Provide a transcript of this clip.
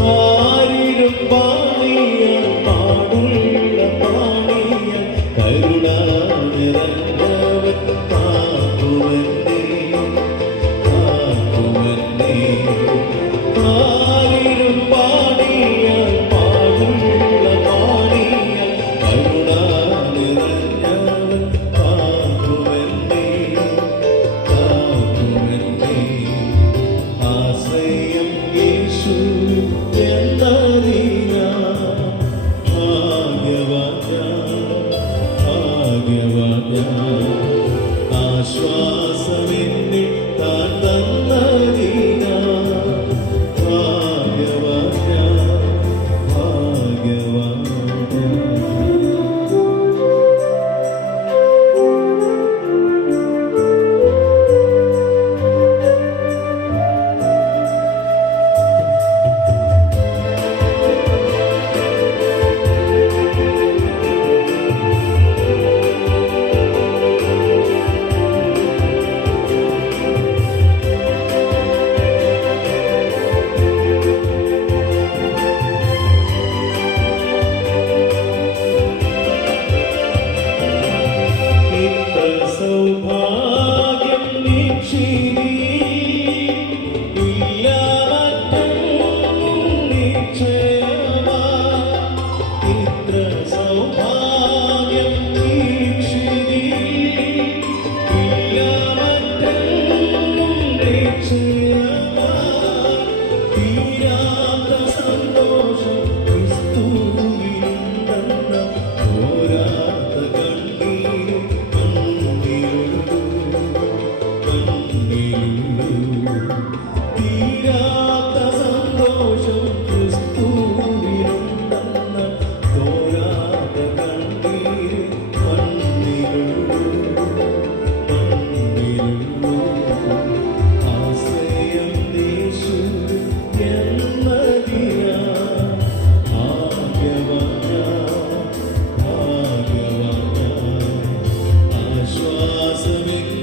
Oh. ആശ്വാസം Mira. blossoming